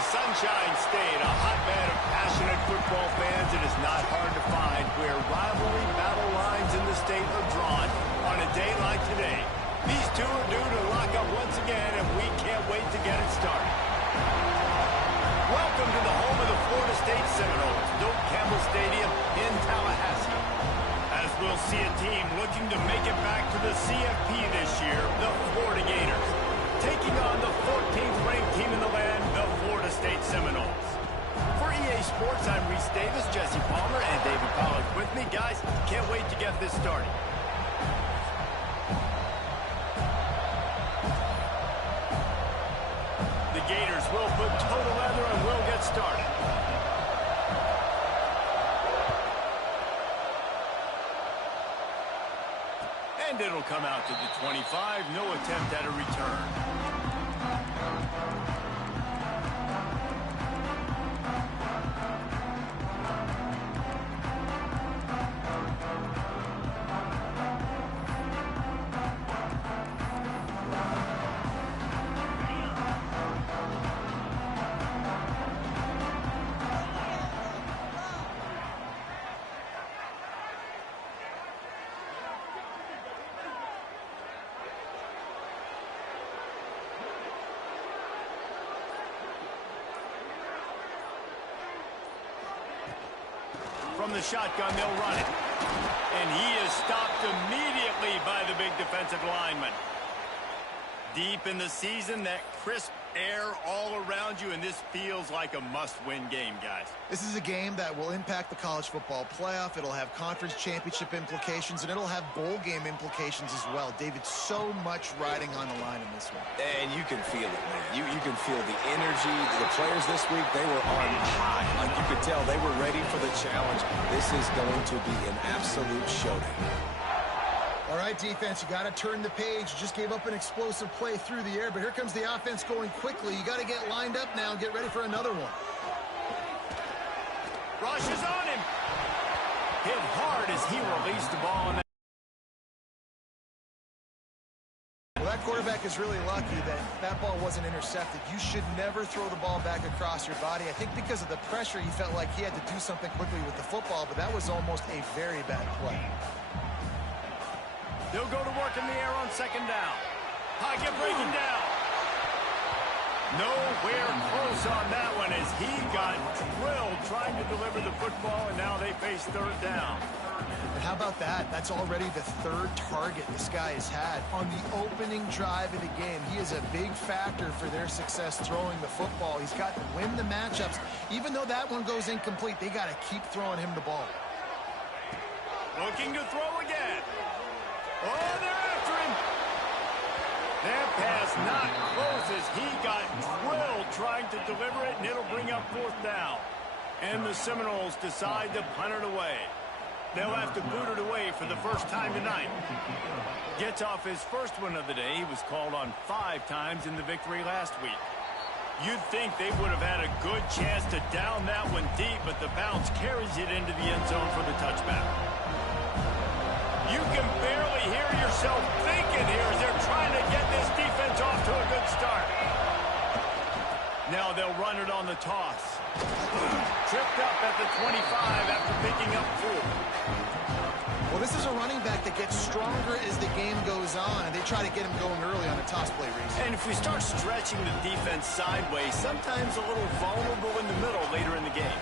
the Sunshine State, a hotbed of passionate football fans. It is not hard to find where rivalry battle lines in the state are drawn on a day like today. These two are due to lock up once again, and we can't wait to get it started. Welcome to the home of the Florida State Seminoles, Doak Campbell Stadium in Tallahassee. As we'll see a team looking to make it back to the CFP this year, the Florida Gators, taking on the 14th ranked team in the land, the Florida State Seminoles. For EA Sports, I'm Reese Davis, Jesse Palmer, and David Pollack with me. Guys, can't wait to get this started. The Gators will put total leather and we'll get started. And it'll come out to the 25. No attempt at a return. From the shotgun, they'll run it. And he is stopped immediately by the big defensive lineman. Deep in the season, that crisp air all around you, and this feels like a must-win game, guys. This is a game that will impact the college football playoff. It'll have conference championship implications, and it'll have bowl game implications as well. David, so much riding on the line in this one. And you can feel it, man. You can feel the energy. The players this week, they were on high. Like you could tell, they were ready for the challenge. This is going to be an absolute showdown. All right, defense, you got to turn the page. You just gave up an explosive play through the air, but here comes the offense going quickly. You got to get lined up now and get ready for another one. Rush is on him. Hit hard as he released the ball. Well, that quarterback is really lucky that that ball wasn't intercepted. You should never throw the ball back across your body. I think because of the pressure, he felt like he had to do something quickly with the football, but that was almost a very bad play. They'll go to work in the air on second down. Pocket breaking down. Nowhere close on that one as he got drilled trying to deliver the football, and now they face third down. And how about that? That's already the third target this guy has had on the opening drive of the game. He is a big factor for their success throwing the football. He's got to win the matchups. Even though that one goes incomplete, they got to keep throwing him the ball. Looking to throw again. Oh, they're after him. That pass not close as he got drilled trying to deliver it, and it'll bring up fourth down. And the Seminoles decide to punt it away. They'll have to boot it away for the first time tonight. Gets off his first one of the day. He was called on 5 times in the victory last week. You'd think they would have had a good chance to down that one deep, but the bounce carries it into the end zone for the touchback. You can barely hear yourself thinking here as they're trying to get this defense off to a good start. Now they'll run it on the toss. Tripped up at the 25 after picking up 4. Well, this is a running back that gets stronger as the game goes on, and they try to get him going early on a toss play, Reese. And if we start stretching the defense sideways, sometimes a little vulnerable in the middle later in the game.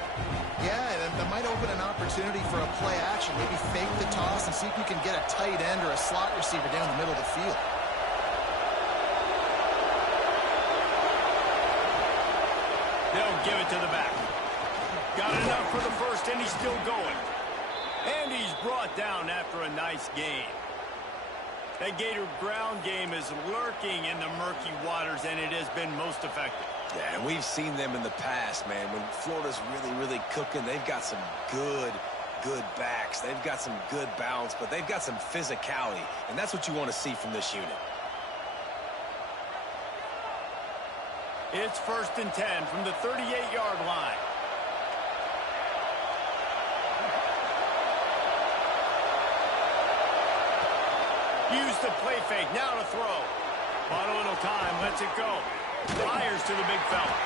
Yeah, that might open an opportunity for a play action. Maybe fake the toss and see if you can get a tight end or a slot receiver down the middle of the field. They'll give it to the back. Got enough for the first, and he's still going. And he's brought down after a nice gain. That Gator ground game is lurking in the murky waters, and it has been most effective. Yeah, and we've seen them in the past, man. When Florida's really cooking, they've got some good backs. They've got some good balance, but they've got some physicality, and that's what you want to see from this unit. It's 1st and 10 from the 38-yard line. Use the play fake, now to throw. Bought a little time, lets it go. Fires to the big fella.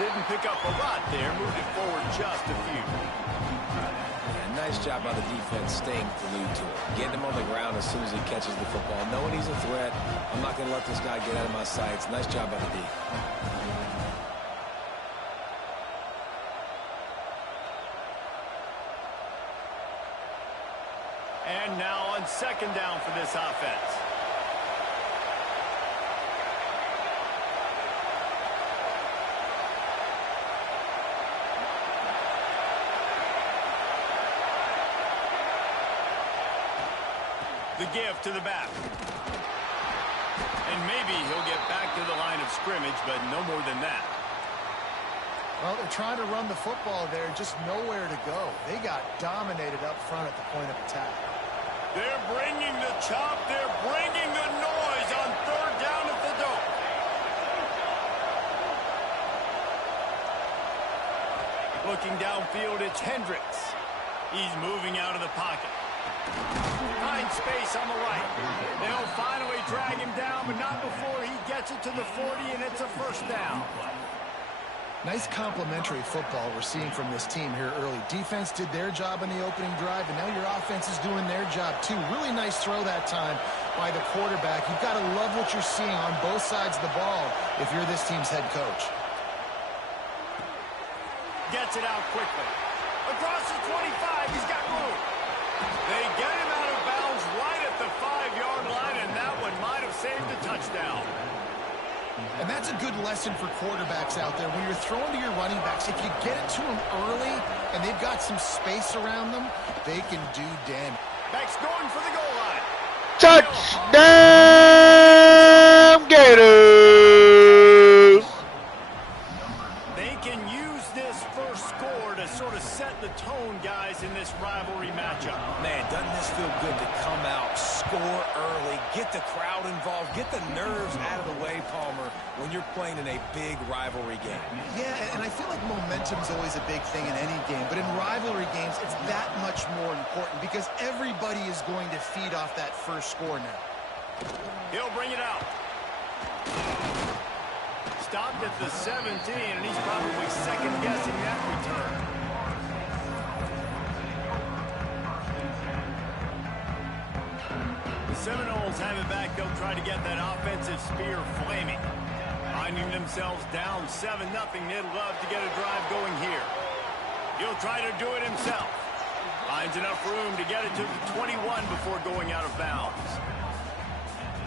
didn't pick up a lot there, moved it forward just a few. Yeah, nice job by the defense staying glued to it. Getting him on the ground as soon as he catches the football. Knowing he's a threat, I'm not going to let this guy get out of my sights. Nice job by the D. And now on second down for this offense. The give to the back. And maybe he'll get back to the line of scrimmage, but no more than that. Well, they're trying to run the football there, just nowhere to go. They got dominated up front at the point of attack. They're bringing the chop. They're bringing the noise on third down at the dome. Looking downfield, it's Hendricks. He's moving out of the pocket. Finds space on the right. They'll finally drag him down, but not before he gets it to the 40, and it's a first down. Nice complimentary football we're seeing from this team here early. Defense did their job on the opening drive, and now your offense is doing their job too. Really nice throw that time by the quarterback. You've got to love what you're seeing on both sides of the ball if you're this team's head coach. Gets it out quickly. Across the 25, he's got room. They get him out of bounds right at the 5-yard line, and that one might have saved a touchdown. And that's a good lesson for quarterbacks out there. When you're throwing to your running backs, if you get it to them early and they've got some space around them, they can do damage. Beck's going for the goal line. Touchdown, Gators! They can use this first score to sort of set the tone, guys, in this rivalry matchup. Man, doesn't this feel good to come out, score early, get the crowd involved, get the nerves out of the way, Palmer, when you're playing in a big rivalry game. Yeah, and I feel like momentum's always a big thing in any game, but in rivalry games, it's that much more important because everybody is going to feed off that first score now. He'll bring it out. Stopped at the 17, and he's probably second-guessing that return. The Seminoles have it back. They'll try to get that offensive spear flaming. Finding themselves down 7-0. They'd love to get a drive going here. He'll try to do it himself. Finds enough room to get it to the 21 before going out of bounds.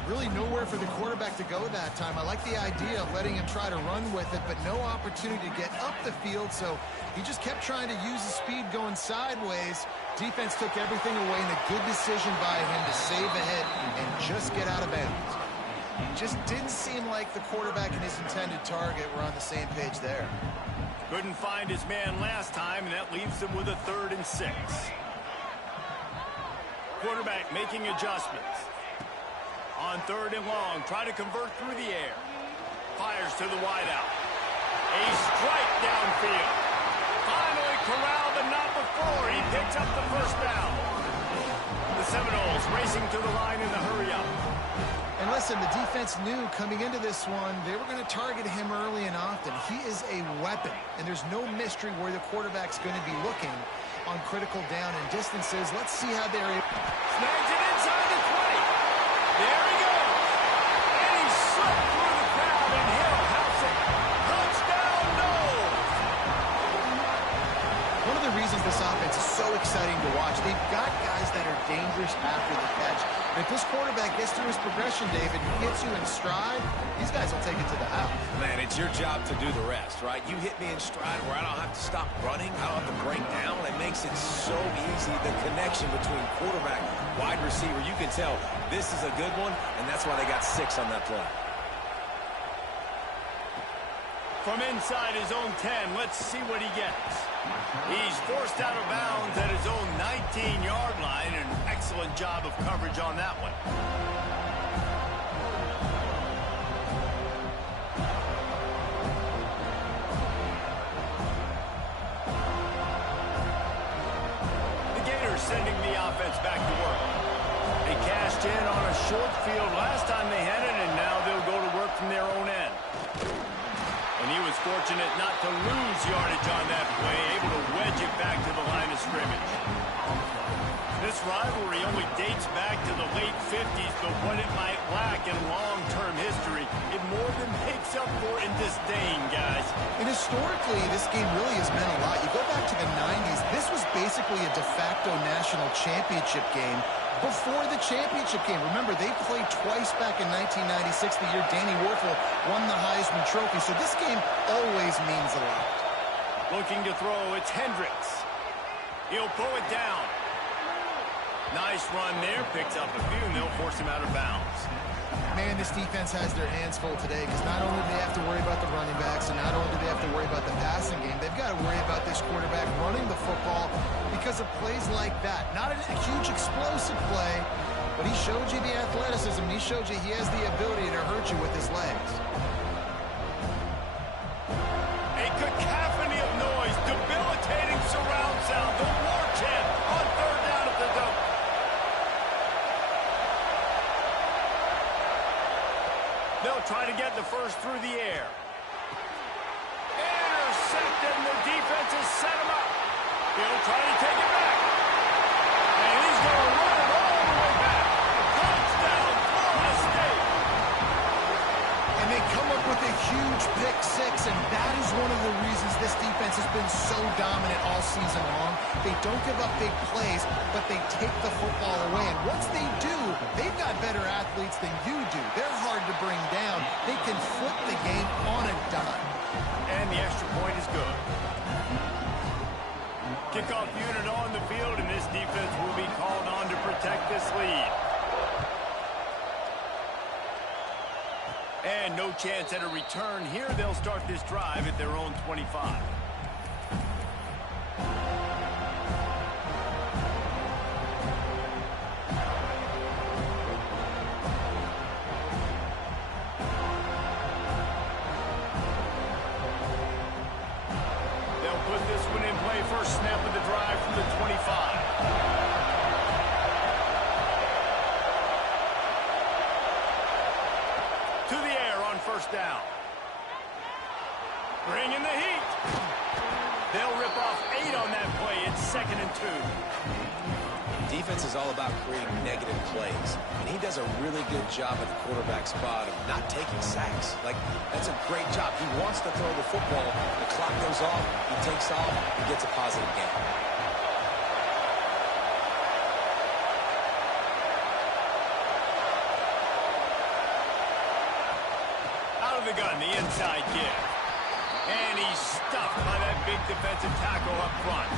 Really nowhere for the quarterback to go that time. I like the idea of letting him try to run with it, but no opportunity to get up the field, so he just kept trying to use the speed going sideways. Defense took everything away, and a good decision by him to save a hit and just get out of bounds. Just didn't seem like the quarterback and his intended target were on the same page there. Couldn't find his man last time, and that leaves him with a 3rd and 6. Quarterback making adjustments. On 3rd and long, try to convert through the air. Fires to the wideout. A strike downfield. Finally corralled, but not before. He picks up the first down. The Seminoles racing to the line in the hurry-up. And listen, the defense knew coming into this one, they were going to target him early and often. He is a weapon, and there's no mystery where the quarterback's going to be looking on critical down and distances. Let's see how they're able. Snags it inside the 20. There he goes. And he slipped through the crowd, and Hill house it. Touchdown, Noles. One of the reasons this offense is so exciting to watch, they've got guys that are dangerous after the catch. And if this quarterback gets through his progression, David, and gets you in stride, these guys will take it to the house. Man, it's your job to do the rest, right? You hit me in stride where I don't have to stop running. I don't have to break down. It makes it so easy. The connection between quarterback, wide receiver, you can tell this is a good one, and that's why they got 6 on that play. From inside his own 10, let's see what he gets. He's forced out of bounds at his own 19-yard line. An excellent job of coverage on that one. The Gators sending the offense back to work. They cashed in on a short field last time they had it, and now they'll go to work from their own end. And he was fortunate not to lose yardage on that play, able to wedge it back to the line of scrimmage. This rivalry only dates back to the late 50s, but what it might lack in long-term history, it more than makes up for in disdain, guys. And historically, this game really has meant a lot. You go back to the 90s, this was basically a de facto national championship game before the championship game. Remember, they played twice back in 1996, the year Danny Werfel won the Heisman Trophy. So this game always means a lot. Looking to throw, it's Hendricks. He'll pull it down. Nice run there, picks up a few, and they'll force him out of bounds. Man, this defense has their hands full today because not only do they have to worry about the running backs and not only do they have to worry about the passing game, they've got to worry about this quarterback running the football because of plays like that. Not a huge explosive play, but he showed you the athleticism. He showed you he has the ability to hurt you with his legs. A cacophony of noise, debilitating surround sound, the war chant on third down at the Dome. They'll try to get the first through the air. Intercepted, and the defense has set him up. He'll try to take it back. And he's going to run it all the way back. Touchdown, Florida State. And they come up with a huge pick six, and that is one of the reasons this defense has been so dominant all season long. They don't give up big plays, but they take the football away. And once they do, they've got better athletes than you do. They're hard to bring down. They can flip the game on a dime. And the extra point is good. Kickoff unit on the field, and this defense will be called on to protect this lead. And no chance at a return here. They'll start this drive at their own 25. They'll put this one in play. First snap of the drive from the 25. To the air on first down. Bring in the heat. They'll rip off 8 on that play. It's 2nd and 2. Defense is all about creating negative plays, and he does a really good job at the quarterback spot of not taking sacks. Like, that's a great job. He wants to throw the football. The clock goes off. He takes off. He gets a positive gain. Out of the gun, the inside give. And he's stuffed by that big defensive tackle up front.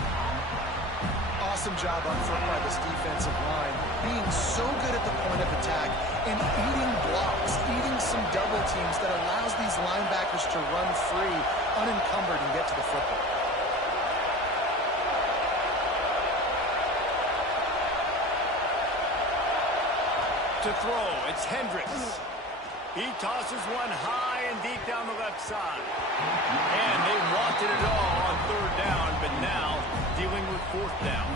Awesome job on foot by this defensive line, being so good at the point of attack and eating blocks, eating some double teams that allows these linebackers to run free, unencumbered, and get to the football. To throw, it's Hendricks. He tosses one high and deep down the left side. And they wanted it all on third down, but now dealing with fourth down.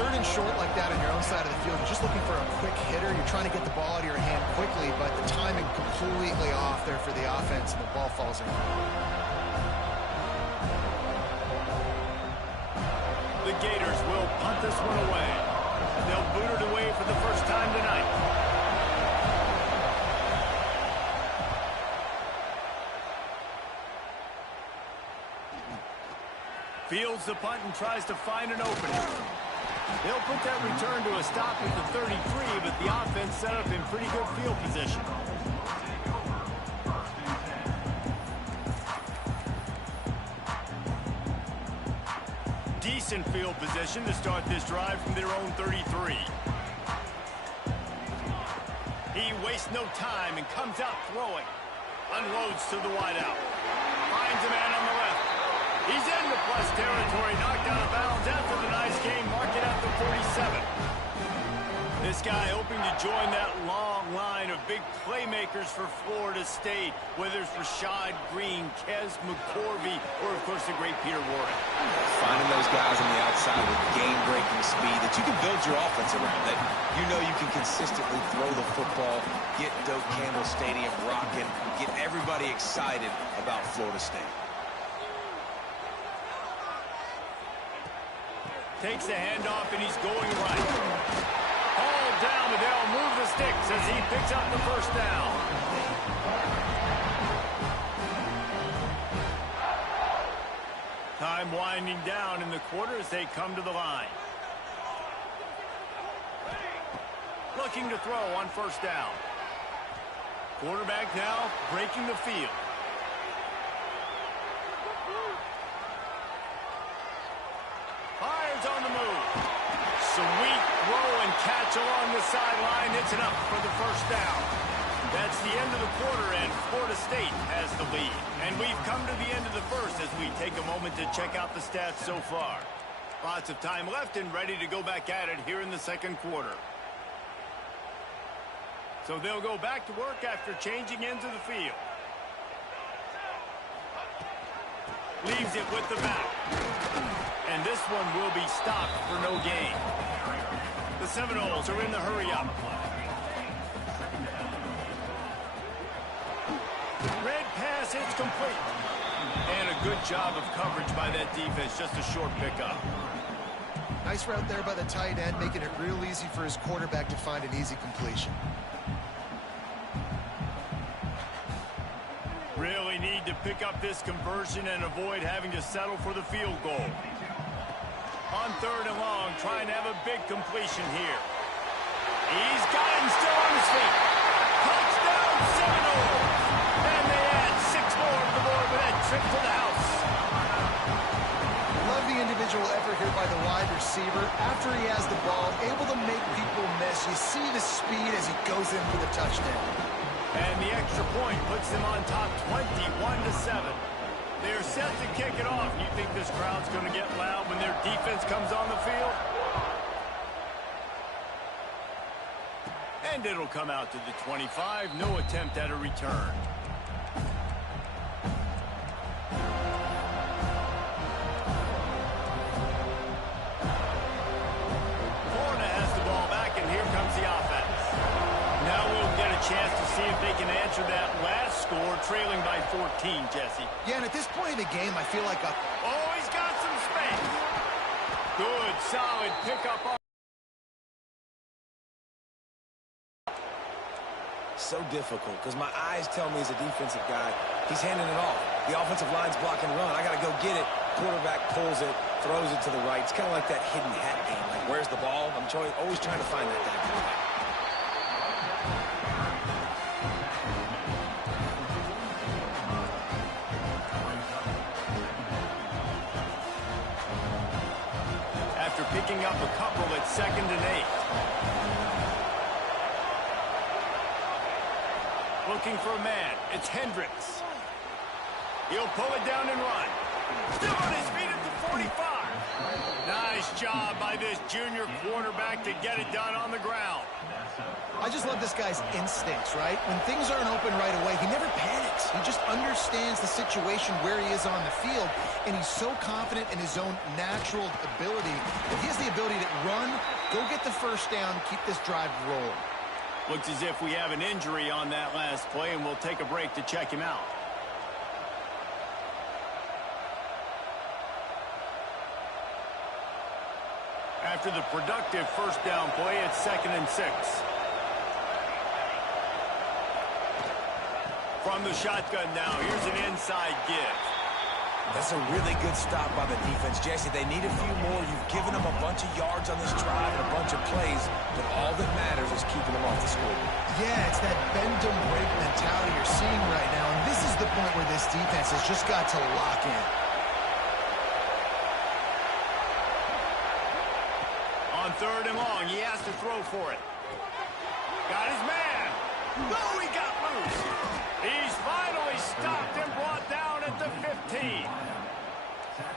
Third and short like that on your own side of the field, you're just looking for a quick hitter. You're trying to get the ball out of your hand quickly, but the timing completely off there for the offense, and the ball falls in. The Gators will punt this one away. They'll boot it away for the first time tonight. Fields the punt and tries to find an opening. They'll put that return to a stop at the 33, but the offense set up in pretty good field position. Decent field position to start this drive from their own 33. He wastes no time and comes out throwing. Unloads to the wideout. Finds a man on the left. He's into plus territory, knocked out of bounds after the nice game. Mark it at the 47. This guy hoping to join that long line of big playmakers for Florida State, whether it's Rashad Green, Kez McCorvey, or, of course, the great Peter Warren. Finding those guys on the outside with game-breaking speed that you can build your offense around, that you know you can consistently throw the football, get Doak Campbell Stadium rocking, get everybody excited about Florida State. Takes the handoff, and he's going right. All down, but they'll move the sticks as he picks up the first down. Time winding down in the quarter as they come to the line. Looking to throw on first down. Quarterback now breaking the field. Fires on the move. Sweet throw and catch along the sideline. It's enough for the first down. That's the end of the quarter, and Florida State has the lead. And we've come to the end of the first as we take a moment to check out the stats so far. Lots of time left and ready to go back at it here in the second quarter. So they'll go back to work after changing ends of the field. Leaves it with the back. And this one will be stopped for no gain. The Seminoles are in the hurry-up. Red pass, it's complete. And a good job of coverage by that defense, just a short pickup. Nice route there by the tight end, making it real easy for his quarterback to find an easy completion. Really need to pick up this conversion and avoid having to settle for the field goal. On third and long, trying to have a big completion here. He's got him still on his feet. Touchdown, Seminoles! And they add 6 more to the board with that trip to the house. Love the individual effort here by the wide receiver. After he has the ball, able to make people miss. You see the speed as he goes in for the touchdown. And the extra point puts them on top 21-7. They're set to kick it off. You think this crowd's going to get loud when their defense comes on the field? And it'll come out to the 25. No attempt at a return. Florida has the ball back, and here comes the offense. Now we'll get a chance to see if they can answer that last score, trailing by 14, Jesse. Yeah, and at this point in the game, I feel like Oh, he's got some space. Good, solid pickup. So difficult because my eyes tell me as a defensive guy, he's handing it off. The offensive line's blocking run. I got to go get it. Quarterback pulls it, throws it to the right. It's kind of like that hidden hat game. Like, where's the ball? I'm always trying to find that guy. After picking up a couple at 2nd and 8. Looking for a man. It's Hendricks. He'll pull it down and run. Still on his feet at the 45. Nice job by this junior quarterback to get it done on the ground. I just love this guy's instincts, right? When things aren't open right away, he never panics. He just understands the situation where he is on the field, and he's so confident in his own natural ability that he has the ability to run, go get the first down, keep this drive rolling. Looks as if we have an injury on that last play, and we'll take a break to check him out. After the productive first down play, it's 2nd and 6. From the shotgun now, here's an inside give. That's a really good stop by the defense, Jesse. They need a few more. You've given them a bunch of yards on this drive and a bunch of plays, but all that matters is keeping them off the scoreboard. Yeah, it's that bend don't break mentality you're seeing right now, and this is the point where this defense has just got to lock in. On 3rd and long, he has to throw for it. Got his man. Oh, he got loose. He's finally stopped and brought down at the 15.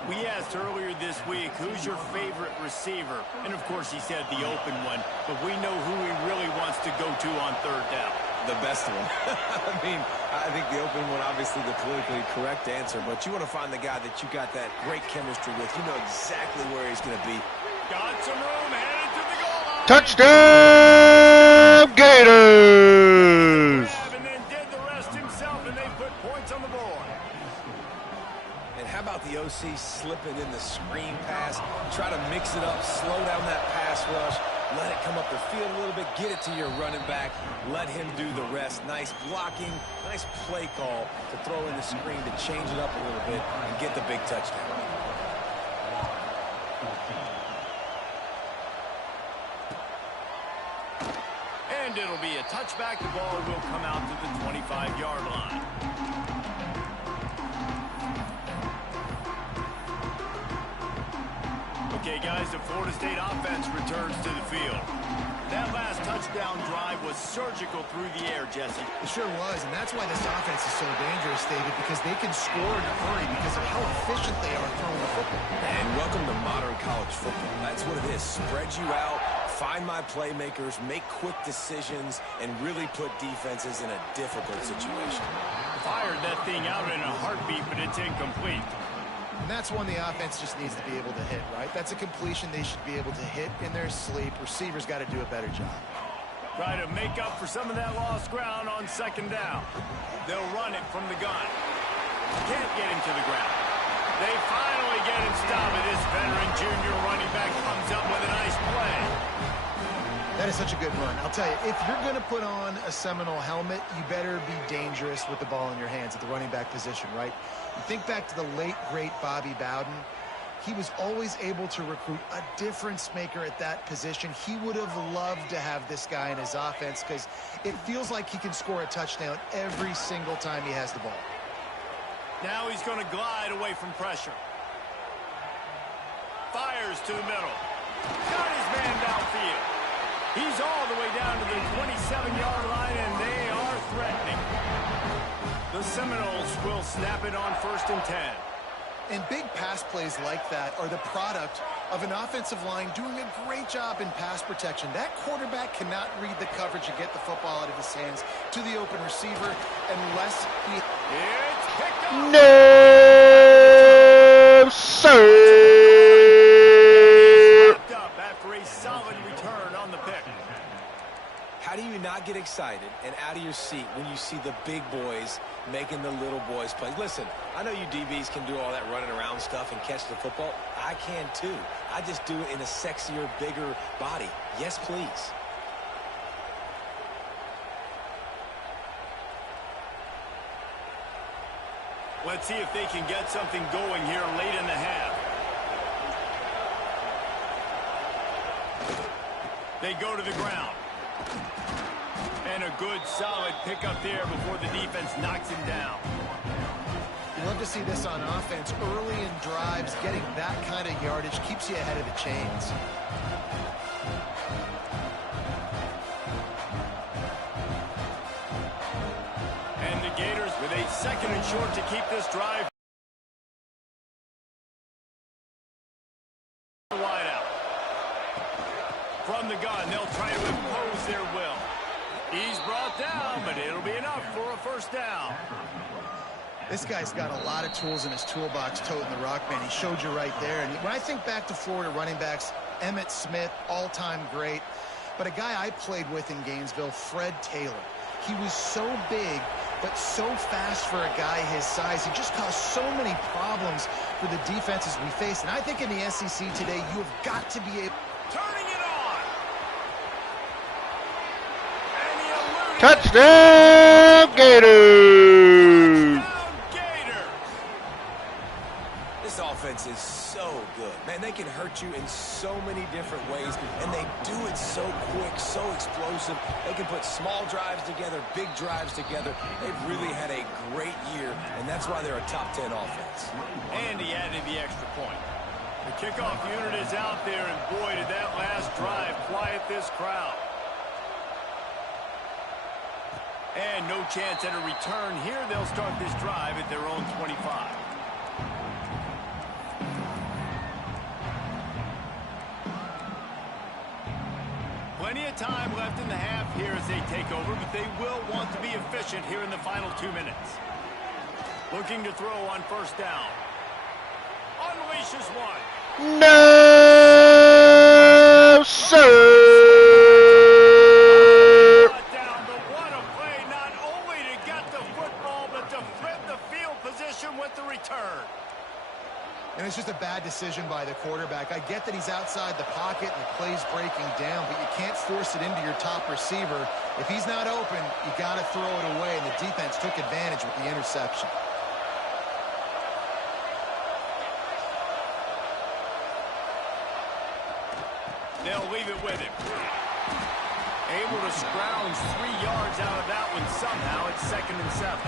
We asked earlier this week, who's your favorite receiver? And, of course, he said the open one, but we know who he really wants to go to on third down. The best one. I mean, I think the open one, obviously the politically correct answer, but you want to find the guy that you got that great chemistry with. You know exactly where he's going to be. Got some room, headed to the goal line. Touchdown, Gators! And then did the rest himself, and they put points on the board. And how about the OC slipping in the screen pass? Try to mix it up, slow down that pass rush. Let it come up the field a little bit. Get it to your running back. Let him do the rest. Nice blocking, nice play call to throw in the screen to change it up a little bit and get the big touchdown. And it'll be a touchback. The ball will come out to the 25-yard line. Okay, guys, the Florida State offense returns to the field. That last touchdown drive was surgical through the air, Jesse. It sure was, and that's why this offense is so dangerous, David, because they can score in a hurry because of how efficient they are throwing the football. And welcome to modern college football. That's what it is. Spread you out, find my playmakers, make quick decisions, and really put defenses in a difficult situation. Fired that thing out in a heartbeat, but it's incomplete. And that's one the offense just needs to be able to hit, right? That's a completion they should be able to hit in their sleep. Receivers got to do a better job. Try to make up for some of that lost ground on second down. They'll run it from the gun. Can't get him to the ground. They finally get him stopped, and this veteran junior running back comes up with a nice play. That is such a good run. I'll tell you, if you're going to put on a Seminole helmet, you better be dangerous with the ball in your hands at the running back position, right? You think back to the late, great Bobby Bowden. He was always able to recruit a difference maker at that position. He would have loved to have this guy in his offense because it feels like he can score a touchdown every single time he has the ball. Now he's going to glide away from pressure. Fires to the middle. Got his man downfield. He's all the way down to the 27-yard line, and they are threatening. The Seminoles will snap it on 1st and 10. And big pass plays like that are the product of an offensive line doing a great job in pass protection. That quarterback cannot read the coverage and get the football out of his hands to the open receiver unless he... It's picked up. No, sir. Up after a solid return on the pick. How do you not get excited and out of your seat when you see the big boys making the little boys play? Listen, I know you DBs can do all that running around stuff and catch the football. I can too. I just do it in a sexier, bigger body. Yes, please. Let's see if they can get something going here late in the half. They go to the ground. And a good, solid pickup there before the defense knocks him down. You love to see this on offense. Early in drives, getting that kind of yardage keeps you ahead of the chains. And the Gators with a 2nd and short to keep this drive. Wide out. From the gun, they'll try to impose their will. He's brought down, but it'll be enough for a 1st down. This guy's got a lot of tools in his toolbox, toting the rock, man. He showed you right there. And when I think back to Florida running backs, Emmitt Smith, all-time great. But a guy I played with in Gainesville, Fred Taylor. He was so big, but so fast for a guy his size. He just caused so many problems for the defenses we face. And I think in the SEC today, you have got to be able... Turning it on. And he eluded. Touchdown, Gators! Touchdown, Gator. This offense is so good. Man, they can hurt you in so many different ways, and they do it so quick, so explosive. They can put small drives together, big drives together. They've really had a great year, and that's why they're a top 10 offense. And he added the extra point. The kickoff unit is out there, and boy, did that last drive quiet this crowd. And no chance at a return here. They'll start this drive at their own 25. Plenty of time left in the half here as they take over, but they will want to be efficient here in the final 2 minutes. Looking to throw on first down. Unleashes one. No, sir. Down, but what a play, not only to get the football, but to flip the field position with the return. And it's just a bad decision by the quarterback. I get that he's outside the pocket and the play's breaking down, but you can't force it into your top receiver. If he's not open, you got to throw it away, and the defense took advantage with the interception. They'll leave it with him. Able to scrounge 3 yards out of that one somehow. It's 2nd and 7.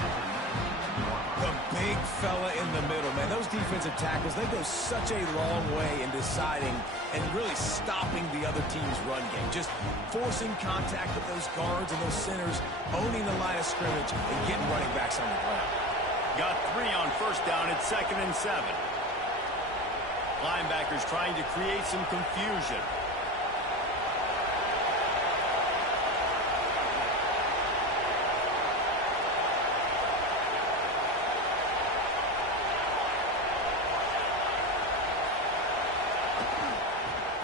The big fella in the middle, man. Those defensive tackles, they go such a long way in deciding and really stopping the other team's run game. Just forcing contact with those guards and those centers, owning the line of scrimmage, and getting running backs on the ground. Got 3 on first down. It's 2nd and 7. Linebackers trying to create some confusion.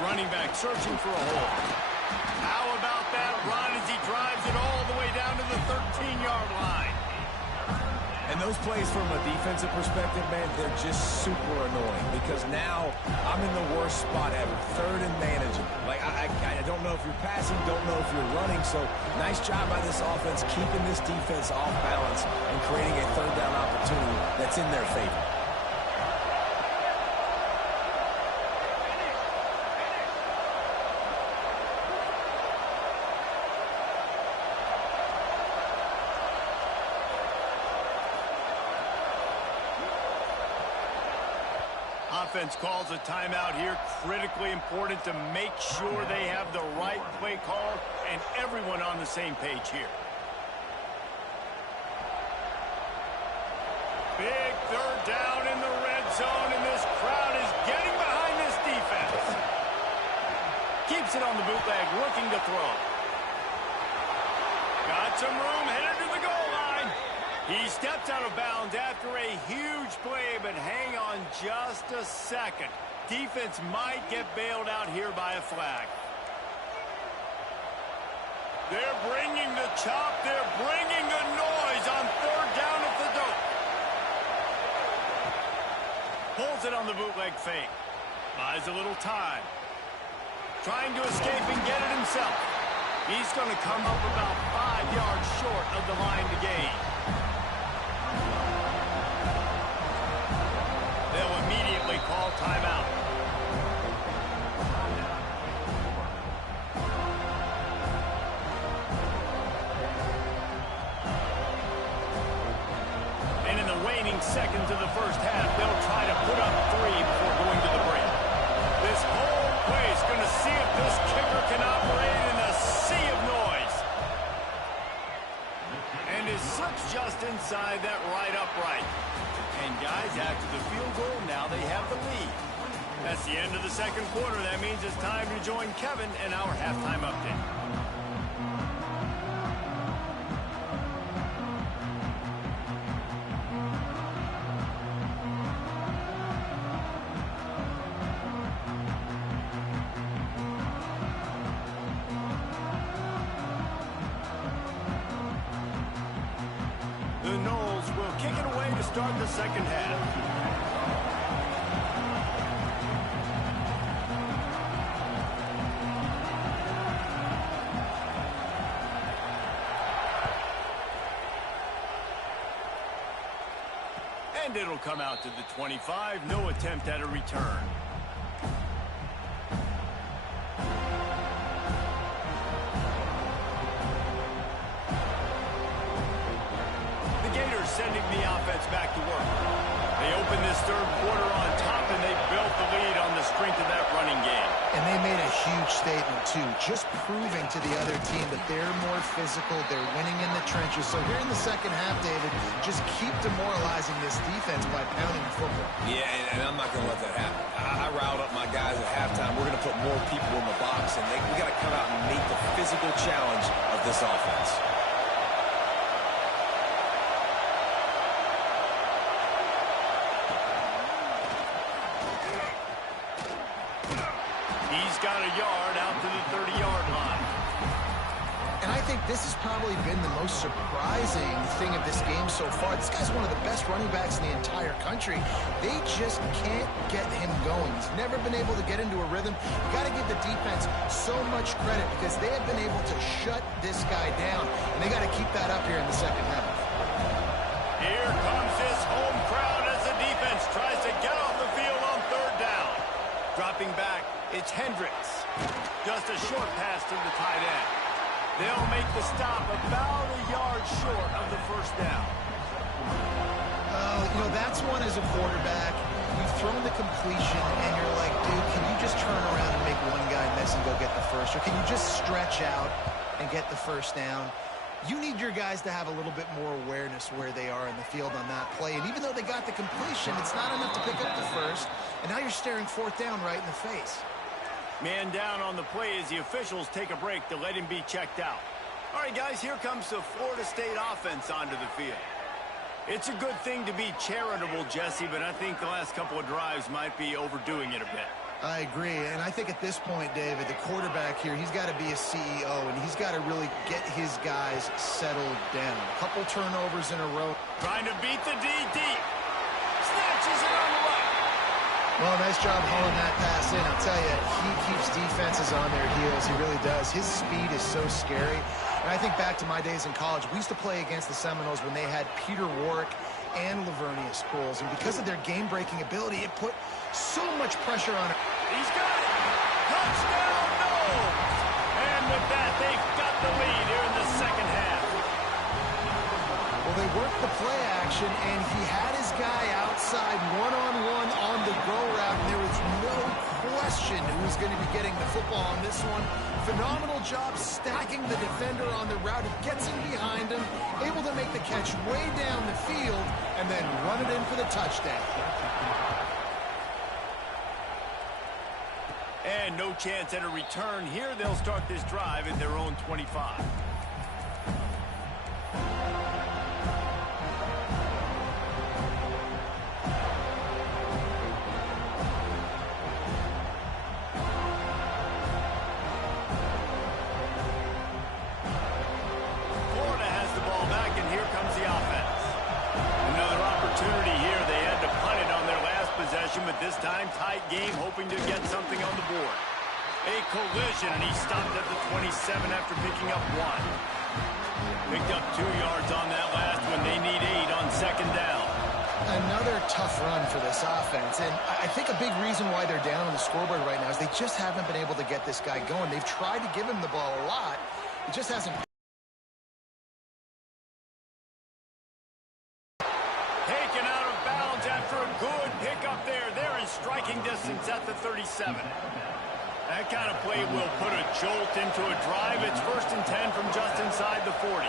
Running back searching for a hole. How about that run as he drives it all the way down to the 13-yard line? And those plays from a defensive perspective, man, they're just super annoying because now I'm in the worst spot ever. 3rd and manageable. Like, I don't know if you're passing, don't know if you're running. So nice job by this offense keeping this defense off balance and creating a 3rd down opportunity that's in their favor. Offense calls a timeout here. Critically important to make sure they have the right play call and everyone on the same page here. Big 3rd down in the red zone, and this crowd is getting behind this defense. Keeps it on the bootleg, looking to throw. Got some room, headed to the goal line. He steps out of bounds after a huge play, but hang on just a second. Defense might get bailed out here by a flag. They're bringing the chop. They're bringing the noise on 3rd down at the dope. Pulls it on the bootleg fake. Buys a little time. Trying to escape and get it himself. He's going to come up about 5 yards short of the line to gain. They'll immediately call timeout. And in the waning seconds of the first half, they'll try to put up 3 before going to the break. This whole place going to see if this kicker can operate in a sea of noise. And it slips just inside that right upright. And guys, after the field goal, now they have the lead. That's the end of the 2nd quarter. That means it's time to join Kevin in our halftime update. The Noles will kick it away to start the 2nd half. And it'll come out to the 25. No attempt at a return. Sending the offense back to work. They open this 3rd quarter on top, and they built the lead on the strength of that running game. And they made a huge statement, too, just proving to the other team that they're more physical, they're winning in the trenches. So here in the second half, David, just keep demoralizing this defense by pounding the football. Yeah, and I'm not going to let that happen. I riled up my guys at halftime. We're going to put more people in the box, and we got to come out and meet the physical challenge of this offense. He's got a yard out to the 30-yard line. And I think this has probably been the most surprising thing of this game so far. This guy's one of the best running backs in the entire country. They just can't get him going. He's never been able to get into a rhythm. You got to give the defense so much credit because they have been able to shut this guy down, and they got to keep that up here in the second half. Here comes this home crowd as the defense tries to get off the field on third down. Dropping back, it's Hendricks. Just a short pass to the tight end. They'll make the stop about a yard short of the first down. That's one as a quarterback. You've thrown the completion, and you're like, dude, can you just turn around and make one guy miss and go get the first? Or can you just stretch out and get the first down? You need your guys to have a little bit more awareness where they are in the field on that play. And even though they got the completion, it's not enough to pick up the first. And now you're staring fourth down right in the face. Man down on the play as the officials take a break to let him be checked out. All right, guys, here comes the Florida State offense onto the field. It's a good thing to be charitable, Jesse, but I think the last couple of drives might be overdoing it a bit. I agree, and I think at this point, David, the quarterback here, he's got to be a CEO, and he's got to really get his guys settled down. A couple turnovers in a row. Trying to beat the D deep. Snatches it on the right. Well, nice job hauling that pass in. I'll tell you, he keeps defenses on their heels. He really does. His speed is so scary. And I think back to my days in college. We used to play against the Seminoles when they had Peter Warrick and Lavernius Coles. And because of their game-breaking ability, it put so much pressure on him. He's got it. Touchdown, no. And with that, they've got the lead here in the second half. Well, they worked the play action, and he had his guy outside one-on-one on the go route, and there was no question who was going to be getting the football on this one. Phenomenal job stacking the defender on the route. He gets in behind him, able to make the catch way down the field, and then run it in for the touchdown. And no chance at a return here. They'll start this drive at their own 25. Florida has the ball back, and here comes the offense. Another opportunity here. They had to punt it on their last possession, but this time tight game, hoping to get something on the board. A collision, and he stopped at the 27 after picking up 1. Picked up 2 yards on that last one. They need 8 on second down. Another tough run for this offense, and I think a big reason why they're down on the scoreboard right now is they just haven't been able to get this guy going. They've tried to give him the ball a lot. It just hasn't. Taken out of bounds after a good pickup there. They're in striking distance at the 37. That kind of play will put a jolt into a drive. It's 1st and 10 from just inside the 40.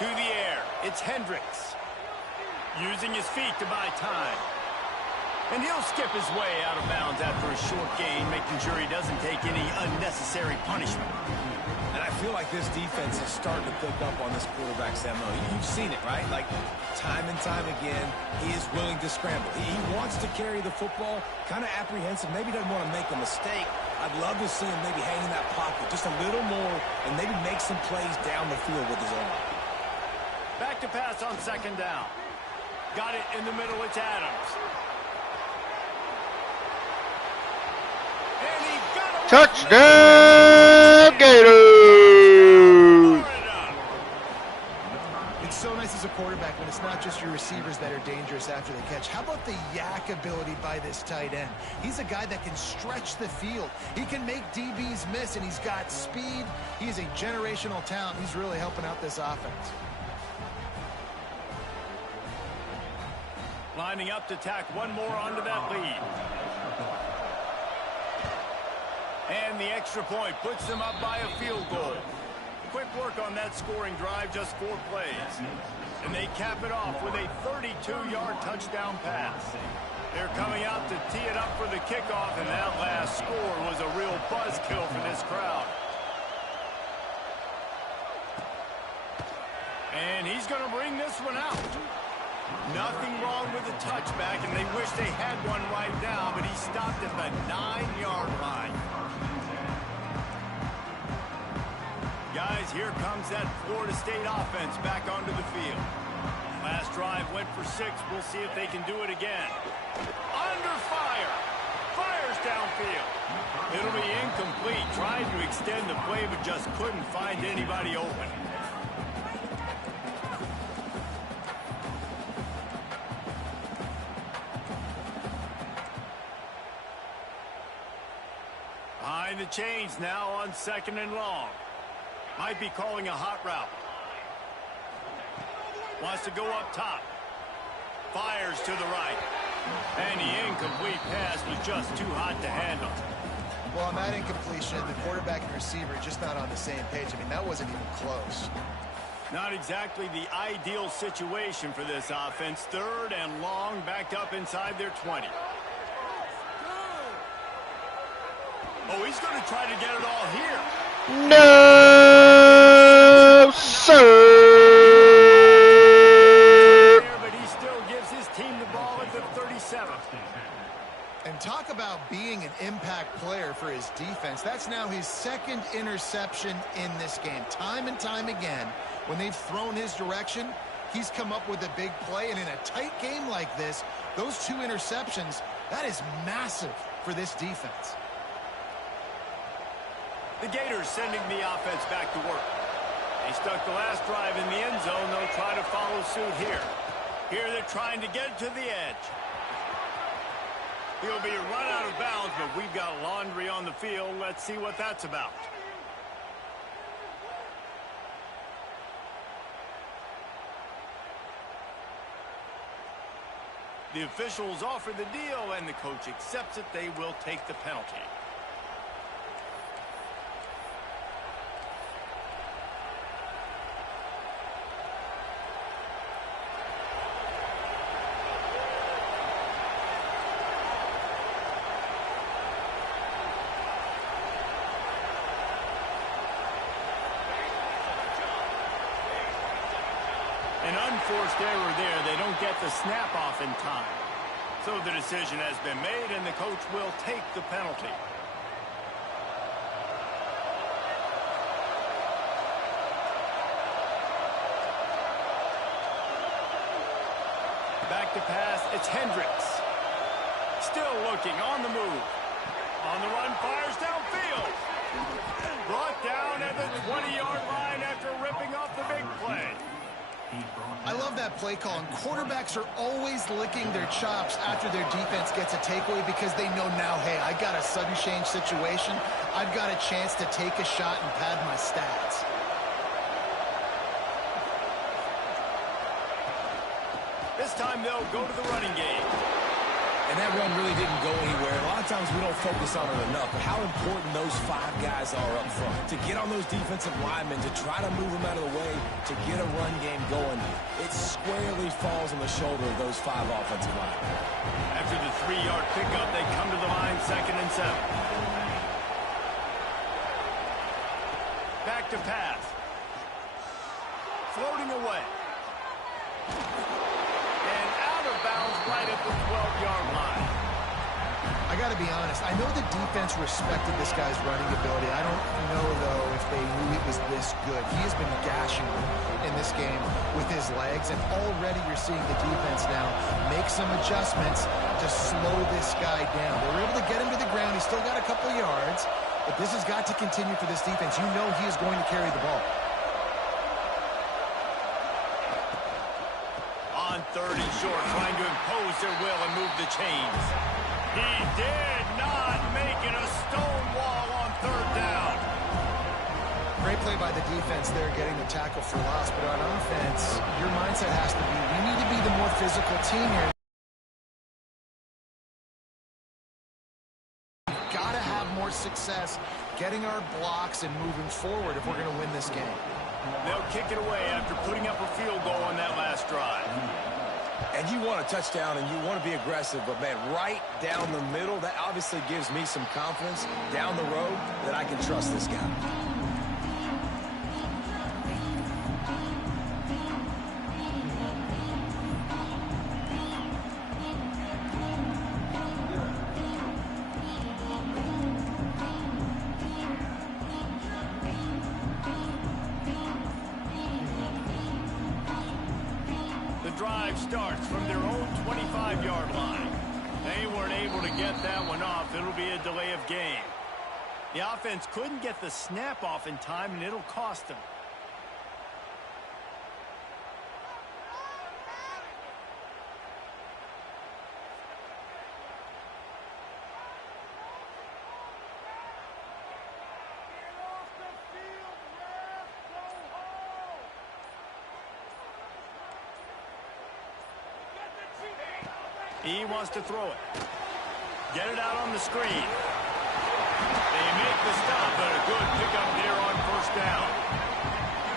To the air, it's Hendricks. Using his feet to buy time. And he'll skip his way out of bounds after a short gain, making sure he doesn't take any unnecessary punishment. And I feel like this defense is starting to pick up on this quarterback's MO. You've seen it, right? Like, time and time again, he is willing to scramble. He wants to carry the football, kind of apprehensive, maybe doesn't want to make a mistake. I'd love to see him maybe hang in that pocket just a little more and maybe make some plays down the field with his arm. Back to pass on second down. Got it in the middle, it's Adams. And he got it. Touchdown, Gators! It's so nice as a quarterback when it's not just your receivers that are dangerous after the catch. How about the yak ability by this tight end? He's a guy that can stretch the field. He can make DBs miss, and he's got speed. He's a generational talent. He's really helping out this offense. Lining up to tack one more onto that lead. And the extra point puts them up by a field goal. Quick work on that scoring drive, just 4 plays. And they cap it off with a 32-yard touchdown pass. They're coming out to tee it up for the kickoff, and that last score was a real buzzkill for this crowd. And he's going to bring this one out. Nothing wrong with the touchback, and they wish they had one right now, but he stopped at the 9-yard line. Guys, here comes that Florida State offense back onto the field. Last drive went for 6. We'll see if they can do it again. Under fire. Fires downfield. It'll be incomplete. Tried to extend the play, but just couldn't find anybody open. Behind the chains now on 2nd and long. Might be calling a hot route. Wants to go up top. Fires to the right. And the incomplete pass was just too hot to handle. Well, on that incompletion, the quarterback and receiver just not on the same page. I mean, that wasn't even close. Not exactly the ideal situation for this offense. 3rd and long, backed up inside their 20. Oh, he's going to try to get it all here. No, sir. But he still gives his team the ball at the 37. And talk about being an impact player for his defense. That's now his 2nd interception in this game. Time and time again, when they've thrown his direction, he's come up with a big play. And in a tight game like this, those 2 interceptions, that is massive for this defense. The Gators sending the offense back to work. They stuck the last drive in the end zone. They'll try to follow suit here. Here they're trying to get to the edge. He'll be run out of bounds, but we've got laundry on the field. Let's see what that's about. The officials offer the deal, and the coach accepts it. They will take the penalty. An unforced error there. They don't get the snap off in time. So the decision has been made, and the coach will take the penalty. Back to pass. It's Hendricks. Still looking on the move. On the run, fires downfield. Brought down at the 20-yard line after ripping off the big play. I love that play call, and quarterbacks are always licking their chops after their defense gets a takeaway because they know now, hey, I got a sudden change situation. I've got a chance to take a shot and pad my stats. This time they'll go to the running game. And that run really didn't go anywhere. A lot of times we don't focus on it enough, but how important those 5 guys are up front. To get on those defensive linemen, to try to move them out of the way, to get a run game going, it squarely falls on the shoulder of those 5 offensive linemen. After the 3-yard pickup, they come to the line 2nd and 7. Back to pass. Floating away. And out of bounds right at the 12-yard line. I got to be honest. I know the defense respected this guy's running ability. I don't know, though, if they knew he was this good. He has been gashing them in this game with his legs, and already you're seeing the defense now make some adjustments to slow this guy down. They were able to get him to the ground. He's still got a couple of yards, but this has got to continue for this defense. You know he is going to carry the ball. On 3rd and short, trying to impose their will and move the chains. He did not make it a stone wall on 3rd down. Great play by the defense there, getting the tackle for loss. But on offense, your mindset has to be, we need to be the more physical team here. more success getting our blocks and moving forward if we're going to win this game. They'll kick it away after putting up a field goal on that last drive. And you want a touchdown and you want to be aggressive, but, man, right down the middle, that obviously gives me some confidence down the road that I can trust this guy. Drive starts from their own 25-yard line. They weren't able to get that one off. It'll be a delay of game. The offense couldn't get the snap off in time, and it'll cost them. He wants to throw it. Get it out on the screen. They make the stop, but a good pickup there on first down.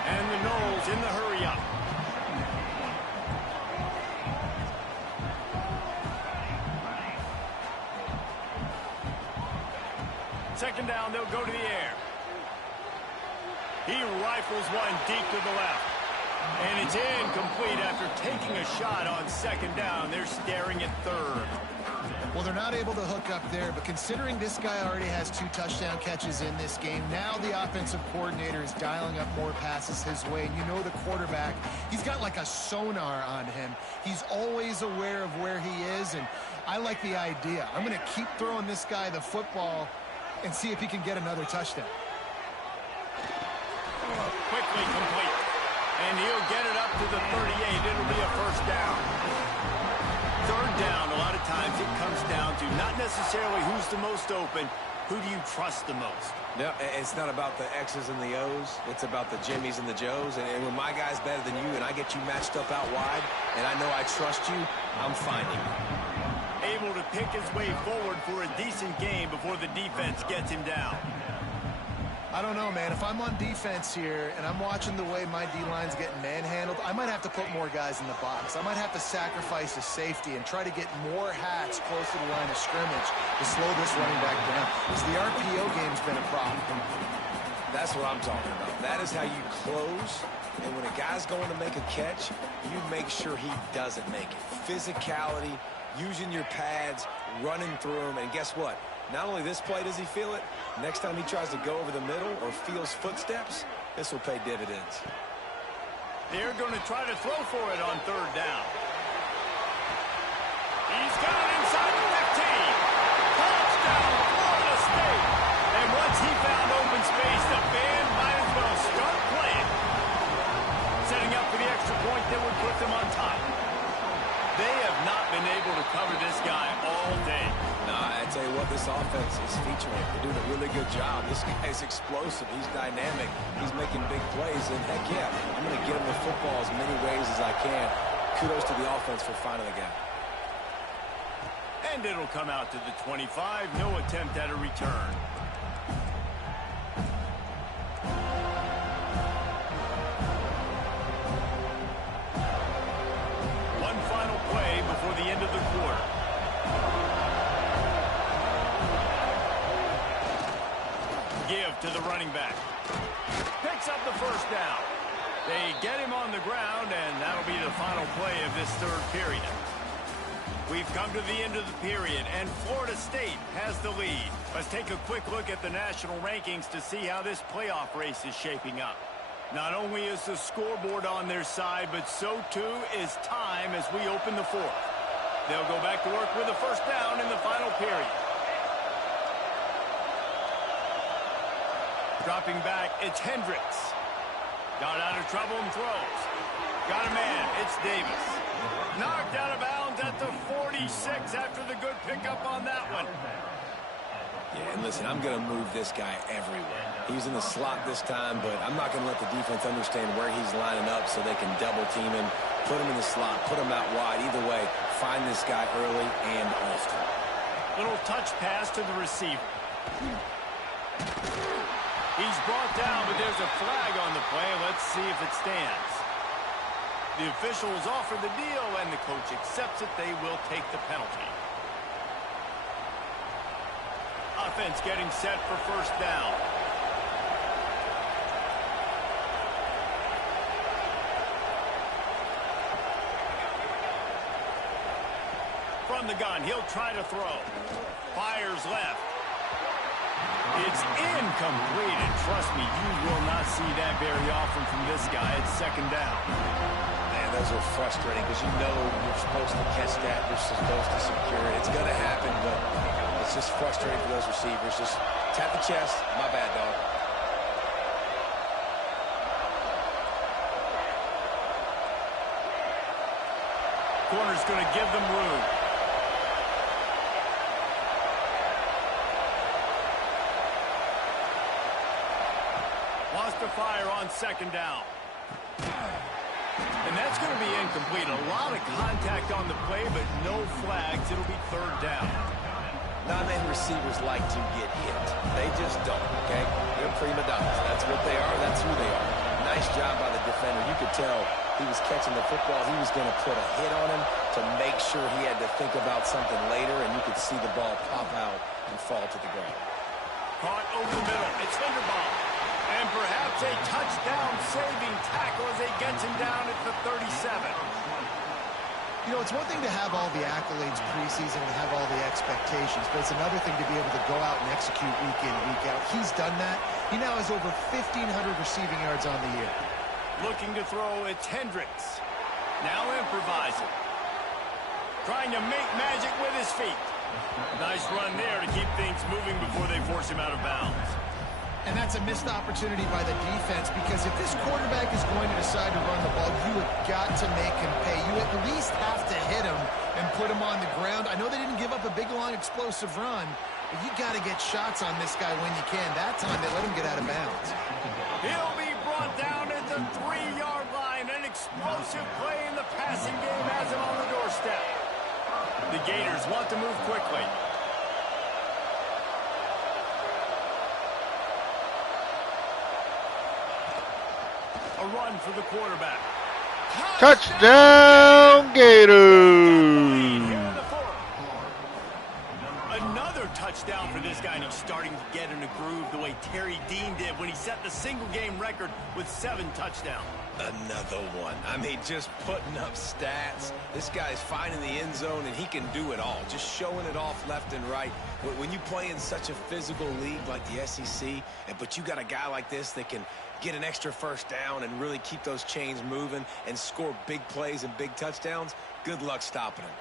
And the Knowles in the hurry-up. Second down, they'll go to the air. He rifles one deep to the left. And it's incomplete after taking a shot on second down. They're staring at third. Well, they're not able to hook up there, but considering this guy already has 2 touchdown catches in this game, now the offensive coordinator is dialing up more passes his way. And you know the quarterback, he's got like a sonar on him. He's always aware of where he is, and I like the idea. I'm going to keep throwing this guy the football and see if he can get another touchdown. Quickly complete. And he'll get it up to the 38. It'll be a first down. Third down, a lot of times it comes down to not necessarily who's the most open, who do you trust the most? No, it's not about the X's and the O's. It's about the Jimmys and the Joes. And when my guy's better than you and I get you matched up out wide and I know I trust you, I'm finding you. Able to pick his way forward for a decent game before the defense gets him down. I don't know, man. If I'm on defense here and I'm watching the way my D-line's getting manhandled, I might have to put more guys in the box. I might have to sacrifice a safety and try to get more hats close to the line of scrimmage to slow this running back down. Because the RPO game's been a problem. That's what I'm talking about. That is how you close. And when a guy's going to make a catch, you make sure he doesn't make it. Physicality, using your pads, running through them. And guess what? Not only this play does he feel it, next time he tries to go over the middle or feels footsteps, this will pay dividends. They're going to try to throw for it on third down. He's got it inside the 15. Touchdown, Florida State. And once he found open space, the band might as well start playing. Setting up for the extra point that would put them on top. They have not been able to cover this guy all day. I tell you what, this offense is featuring. They're doing a really good job. This guy's explosive. He's dynamic. He's making big plays. And heck yeah, I'm going to get him the football as many ways as I can. Kudos to the offense for finding the guy. And it'll come out to the 25. No attempt at a return. One final play before the end of the quarter. Give to the running back. Picks up the first down. They get him on the ground, and that'll be the final play of this third period. We've come to the end of the period, and Florida State has the lead. Let's take a quick look at the national rankings to see how this playoff race is shaping up. Not only is the scoreboard on their side, but so too is time as we open the fourth. They'll go back to work with a first down in the final period. Dropping back, it's Hendricks. Got out of trouble and throws. Got a man, it's Davis. Knocked out of bounds at the 46 after the good pickup on that one. Yeah, and listen, I'm going to move this guy everywhere. He's in the slot this time, but I'm not going to let the defense understand where he's lining up so they can double team him, put him in the slot, put him out wide. Either way, find this guy early and often. Little touch pass to the receiver. He's brought down, but there's a flag on the play. Let's see if it stands. The official has offered the deal, and the coach accepts it. They will take the penalty. Offense getting set for first down. From the gun, he'll try to throw. Fires left. It's incomplete, and trust me, you will not see that very often from this guy. It's second down. Man, those are frustrating because you know you're supposed to catch that. You're supposed to secure it. It's going to happen, but it's just frustrating for those receivers. Just tap the chest. My bad, dog. Corner's going to give them room. Wants to fire on second down. And that's going to be incomplete. A lot of contact on the play, but no flags. It'll be third down. Not many receivers like to get hit. They just don't, okay? They're prima donnas. That's what they are. That's who they are. Nice job by the defender. You could tell he was catching the football. He was going to put a hit on him to make sure he had to think about something later, and you could see the ball pop out and fall to the ground. Caught over the middle. It's Linderbaum. And perhaps a touchdown-saving tackle as he gets him down at the 37. You know, it's one thing to have all the accolades preseason and have all the expectations, but it's another thing to be able to go out and execute week in, week out. He's done that. He now has over 1,500 receiving yards on the year. Looking to throw, it's Hendricks. Now improvising. Trying to make magic with his feet. Nice run there to keep things moving before they force him out of bounds. And that's a missed opportunity by the defense, because if this quarterback is going to decide to run the ball, you have got to make him pay. You at least have to hit him and put him on the ground. I know they didn't give up a big, long, explosive run, but you got to get shots on this guy when you can. That time they let him get out of bounds. He'll be brought down at the 3-yard line. An explosive play in the passing game has him on the doorstep. The Gators want to move quickly. A run for the quarterback. Touchdown, Gators! Another touchdown for this guy, and he's starting to get in a groove the way Terry Dean did when he set the single-game record with 7 touchdowns. Another one. I mean, just putting up stats. This guy's finding the end zone, and he can do it all. Just showing it off left and right. When you play in such a physical league like the SEC, but you got a guy like this that can get an extra first down and really keep those chains moving and score big plays and big touchdowns, good luck stopping him.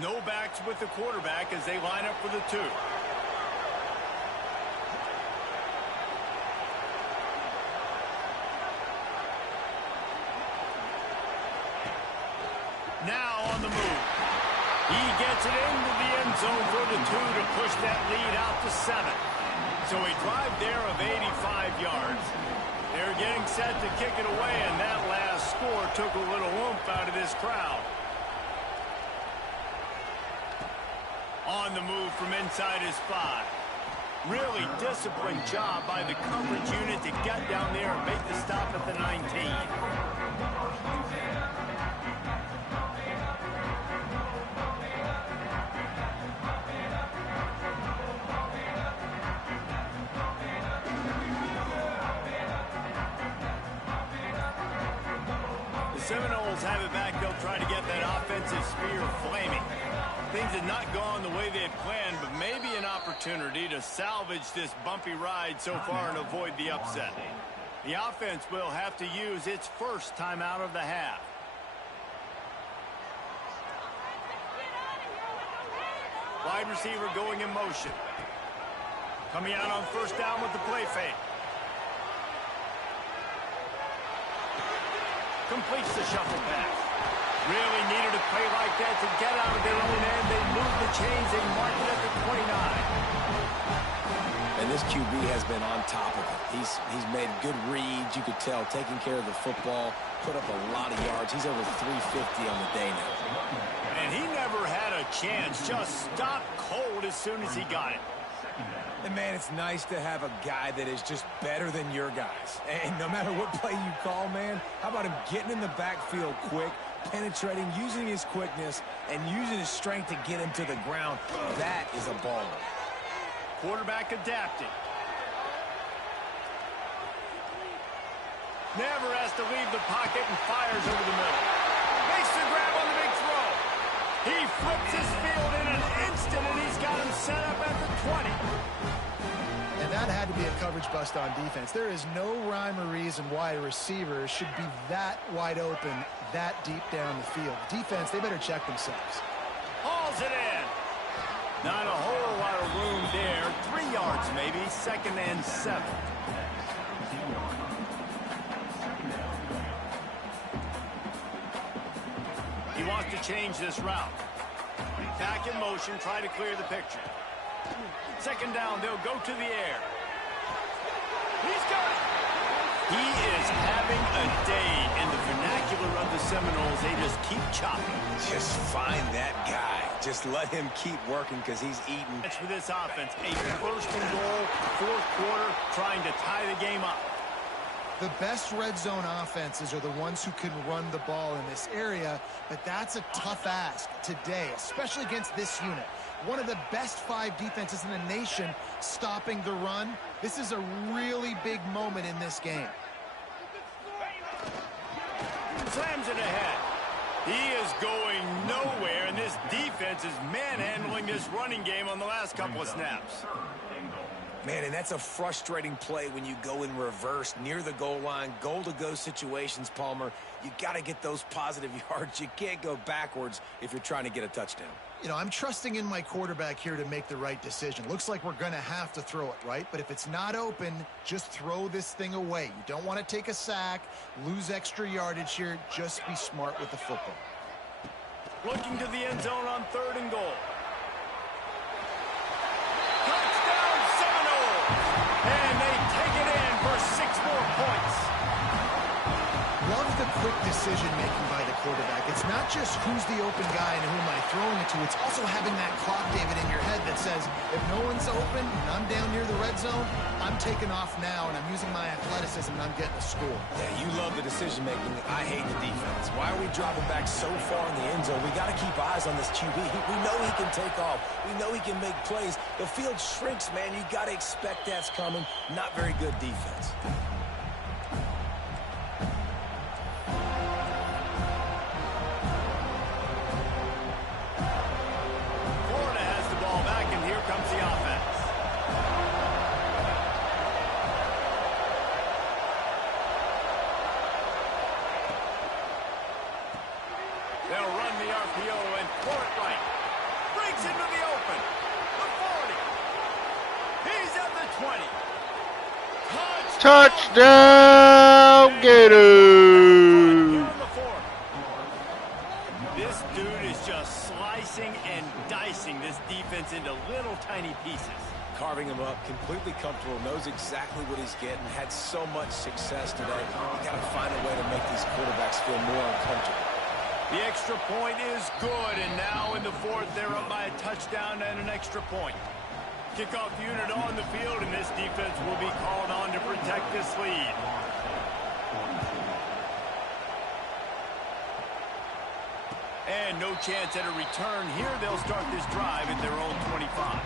No backs with the quarterback as they line up for the 2. Now on the move. He gets it into the end zone for the 2 to push that lead out to 7. So a drive there of 85 yards. They're getting set to kick it away, and that last score took a little oomph out of this crowd. On the move from inside his 5. Really disciplined job by the coverage unit to get down there and make the stop at the 19. Seminoles have it back. They'll try to get that offensive spear flaming. Things had not gone the way they had planned, but maybe an opportunity to salvage this bumpy ride so far and avoid the upset. The offense will have to use its first timeout of the half. Wide receiver going in motion. Coming out on first down with the play fake. Completes the shuffle pass. Really needed a play like that to get out of their own end. They move the chains. They mark it at the 29. And this QB has been on top of it. He's made good reads. You could tell, taking care of the football, put up a lot of yards. He's over 350 on the day now. And he never had a chance. Just stopped cold as soon as he got it. And, man, it's nice to have a guy that is just better than your guys. And no matter what play you call, man, how about him getting in the backfield quick, penetrating, using his quickness, and using his strength to get him to the ground? That is a baller. Quarterback adapting. Never has to leave the pocket and fires over the middle. Makes the grab on the big throw. He flips his field in an instant, and he's got him set up at the 20. And that had to be a coverage bust on defense. There is no rhyme or reason why a receiver should be that wide open, that deep down the field. Defense, they better check themselves. Hauls it in. Not a whole lot of room there. 3 yards maybe, 2nd and 7. He wants to change this route. Back in motion, try to clear the picture. 2nd down, they'll go to the air. He's got it. He is having a day in the vernacular of the Seminoles. They just keep chopping. Just find that guy. Just let him keep working because he's eating. That's for this offense. A 1st and goal, 4th quarter, trying to tie the game up. The best red zone offenses are the ones who can run the ball in this area, but that's a tough ask today, especially against this unit. One of the best 5 defenses in the nation stopping the run. This is a really big moment in this game. Slams it ahead. He is going nowhere, and this defense is manhandling this running game on the last couple of snaps. Man, and that's a frustrating play when you go in reverse near the goal line, goal-to-go situations, Palmer. You got to get those positive yards. You can't go backwards if you're trying to get a touchdown. You know, I'm trusting in my quarterback here to make the right decision. Looks like we're going to have to throw it, right? But if it's not open, just throw this thing away. You don't want to take a sack, lose extra yardage here. Just be smart with the football. Looking to the end zone on 3rd and goal. And they take it in for 6 more points. Love the quick decision-making by the quarterback. It's not just who's the open guy and who am I throwing it to. It's also having that clock, David, in your head that says, if no one's open and I'm down near the red zone, I'm taking off now and I'm using my athleticism and I'm getting a score. Yeah, you love the decision-making. I hate the defense. Why are we dropping back so far in the end zone? We got to keep eyes on this QB. We know he can take off. We know he can make plays. The field shrinks, man. You got to expect that's coming. Not very good defense. Florida has the ball back, and here comes the offense. They'll run the RPO and pour it right. Brings into the open. The 40. He's at the 20. Touchdown, Gators! This dude is just slicing and dicing this defense into little tiny pieces. Carving him up, completely comfortable, knows exactly what he's getting, had so much success today. You got to find a way to make these quarterbacks feel more uncomfortable. The extra point is good, and now in the 4th, they're up by a touchdown and an extra point. Kickoff unit on the field, and this defense will be called on to protect this lead. And no chance at a return here. They'll start this drive at their own 25.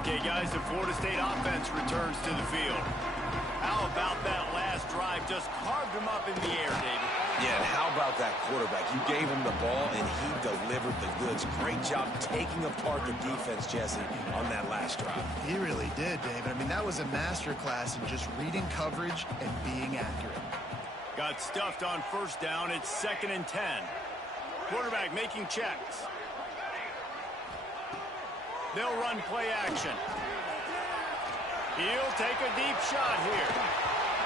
Okay, guys, the Florida State offense returns to the field. How about that last drive? Just carved him up in the air, David. Yeah, and how about that quarterback? You gave him the ball, and he delivered the goods. Great job taking apart the defense, Jesse, on that last drive. He really did, David. I mean, that was a masterclass in just reading coverage and being accurate. Got stuffed on 1st down. It's 2nd and 10. Quarterback making checks. They'll run play action. He'll take a deep shot here.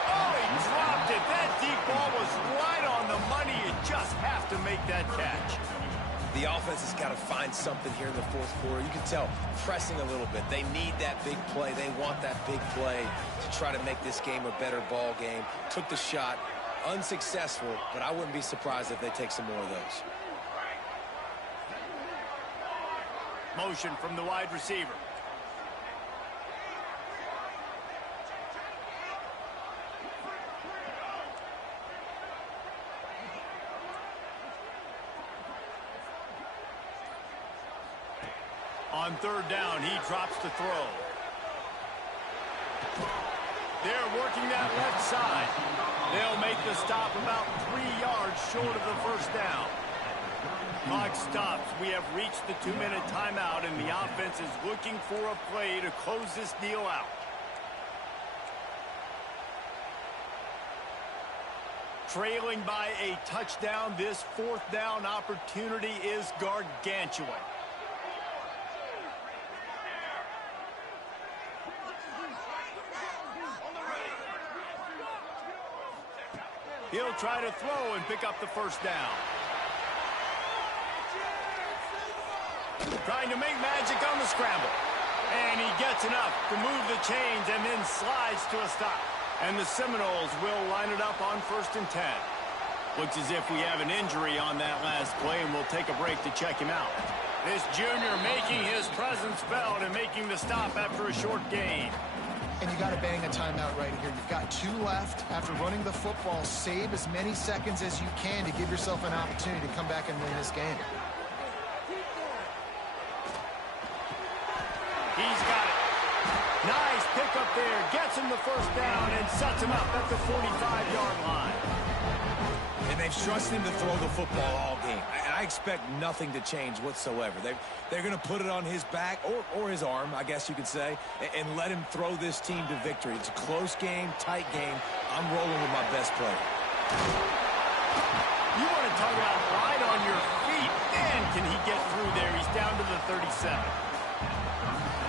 Oh, he dropped it. That deep ball was right on the money. You just have to make that catch. The offense has got to find something here in the fourth quarter. You can tell pressing a little bit. They need that big play. They want that big play to try to make this game a better ball game. Took the shot. Unsuccessful, but I wouldn't be surprised if they take some more of those. Motion from the wide receiver. On third down, he drops to throw. They're working that left side. They'll make the stop about 3 yards short of the first down. Clock stops. We have reached the 2-minute timeout, and the offense is looking for a play to close this deal out. Trailing by a touchdown, this fourth down opportunity is gargantuan. He'll try to throw and pick up the first down. Trying to make magic on the scramble. And he gets enough to move the chains and then slides to a stop. And the Seminoles will line it up on 1st and 10. Looks as if we have an injury on that last play, and we'll take a break to check him out. This junior making his presence felt and making the stop after a short gain. And you got to bang a timeout right here. You've got 2 left. After running the football, save as many seconds as you can to give yourself an opportunity to come back and win this game. He's got it. Nice pickup there. Gets him the first down and sets him up at the 45-yard line. And they've trusted him to throw the football all game. And I expect nothing to change whatsoever. They're going to put it on his back, or his arm, I guess you could say, and let him throw this team to victory. It's a close game, tight game. I'm rolling with my best player. You want to talk about right on your feet. Man, can he get through there. He's down to the 37.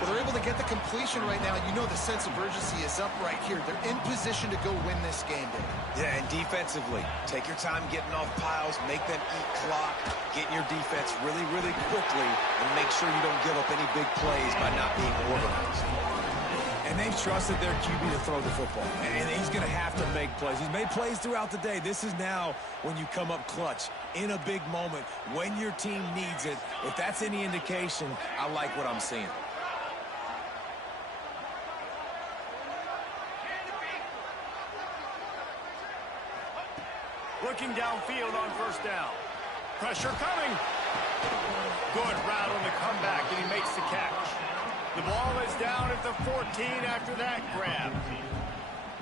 Well, they're able to get the completion right now. You know the sense of urgency is up right here. They're in position to go win this game, Dave. Yeah, and defensively, take your time getting off piles, make them eat clock, get in your defense really, really quickly, and make sure you don't give up any big plays by not being organized. And they've trusted their QB to throw the football, and he's going to have to make plays. He's made plays throughout the day. This is now when you come up clutch in a big moment when your team needs it. If that's any indication, I like what I'm seeing. Looking downfield on first down. Pressure coming. Good route on the comeback, and he makes the catch. The ball is down at the 14 after that grab.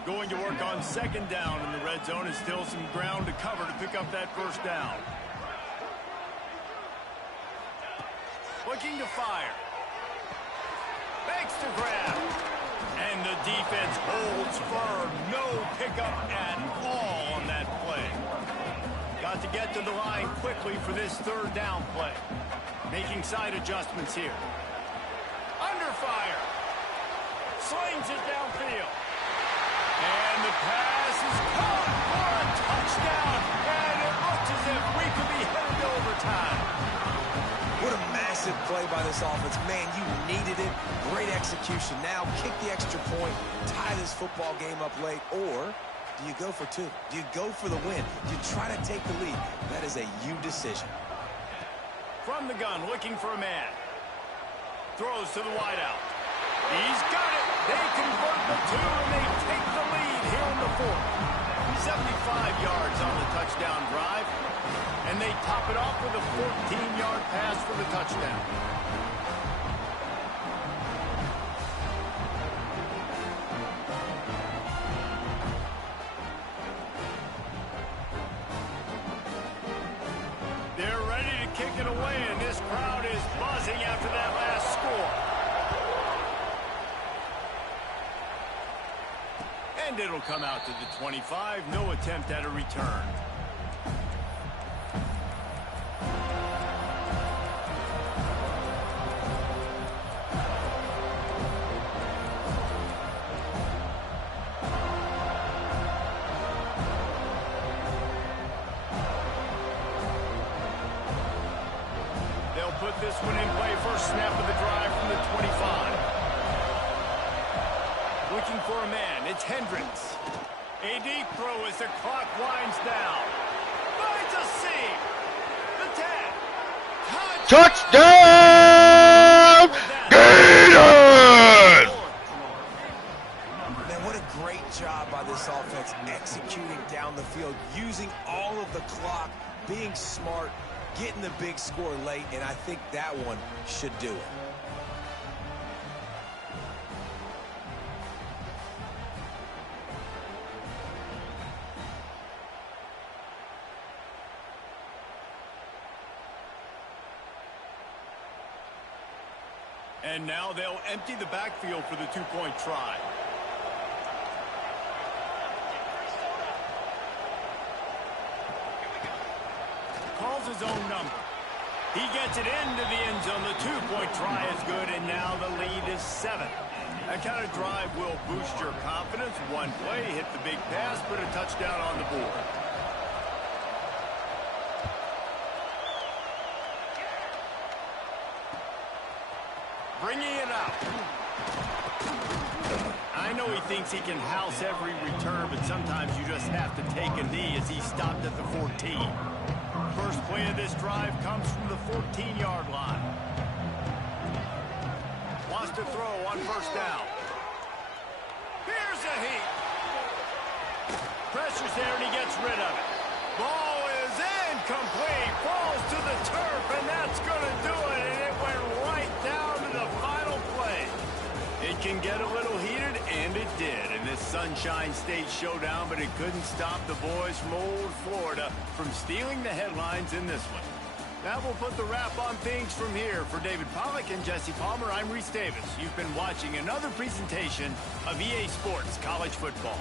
Going to work on second down in the red zone. Is still some ground to cover to pick up that first down. Looking to fire. Makes the grab. And the defense holds firm. No pickup at all on that play. Got to get to the line quickly for this third down play. Making side adjustments here. Under fire. Slings it downfield. And the pass is caught for a touchdown. And it looks as if we could be headed to overtime. What a massive play by this offense. Man, you needed it. Great execution. Now kick the extra point, tie this football game up late, or do you go for 2? Do you go for the win? Do you try to take the lead? That is a you decision. From the gun, looking for a man. Throws to the wideout. He's got it. They convert the 2, and they take the lead here in the 4th. 75 yards on the touchdown drive. And they top it off with a 14-yard pass for the touchdown. They're ready to kick it away, and this crowd is buzzing after that last score. And it'll come out to the 25. No attempt at a return. put this one in play. First snap of the drive from the 25. Looking for a man. It's Hendricks. A deep throw as the clock winds down. Finds a seam. The 10. Touchdown! Gators! Man, what a great job by this offense executing down the field, using all of the clock, being smart, getting the big score late, and I think that one should do it. And now they'll empty the backfield for the two-point try. Calls his own number. He gets it into the end zone. The two-point try is good, and now the lead is 7. That kind of drive will boost your confidence. One play, hit the big pass, put a touchdown on the board. Bringing it out. I know he thinks he can house every return, but sometimes you just have to take a knee as he stopped at the 14. First play of this drive comes from the 14-yard line. Wants to throw on first down. Here's a heat. Pressure's there, and he gets rid of it. Ball is incomplete. Falls to the turf, and that's going to do it. And it went right down to the final play. It can get a little heated, and it did in this Sunshine State showdown, but it couldn't stop the boys from old Florida from stealing the headlines in this one. That will put the wrap on things from here. For David Pollack and Jesse Palmer, I'm Reese Davis. You've been watching another presentation of EA Sports College Football.